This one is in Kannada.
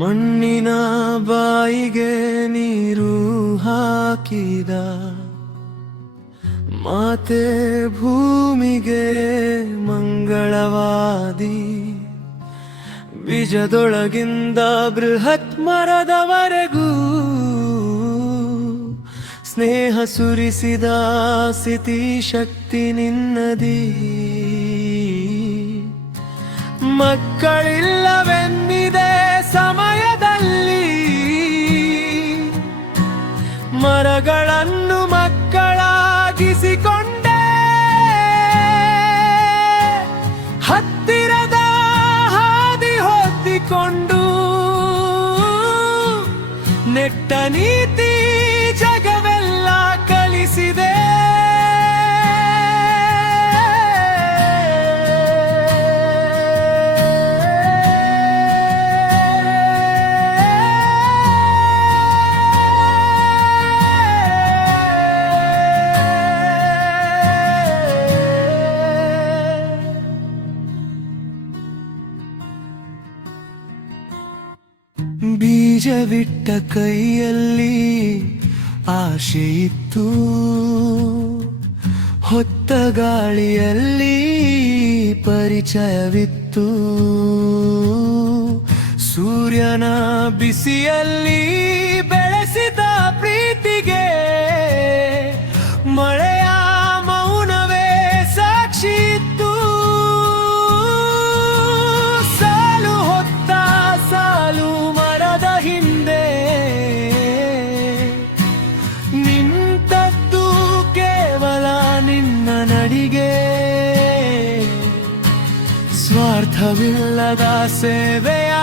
ಮಣ್ಣಿನ ಬಾಯಿಗೆ ನೀರು ಹಾಕಿದ. ಮಾತೆ ಭೂಮಿಗೆ ಮಂಗಳವಾದಿ. ಬೀಜದೊಳಗಿಂದ ಬೃಹತ್ ಮರದವರೆಗೂ ಸ್ನೇಹ ಸುರಿಸಿದ ಸಿತಿ ಶಕ್ತಿ ನಿನ್ನದಿ. ಮಕ್ಕಳಿಲ್ಲವೆನ್ನಿದೆ নেকটা নিতে ಬೀಜವಿಟ್ಟ ಕೈಯಲ್ಲಿ ಆಶೆ ಇತ್ತು. ಹೊತ್ತ ಗಾಳಿಯಲ್ಲಿ ಪರಿಚಯವಿತ್ತು. ಸೂರ್ಯನ ಬಿಸಿಯಲ್ಲಿ സ്വാർത്ഥമില്ലതാ സേവയാ.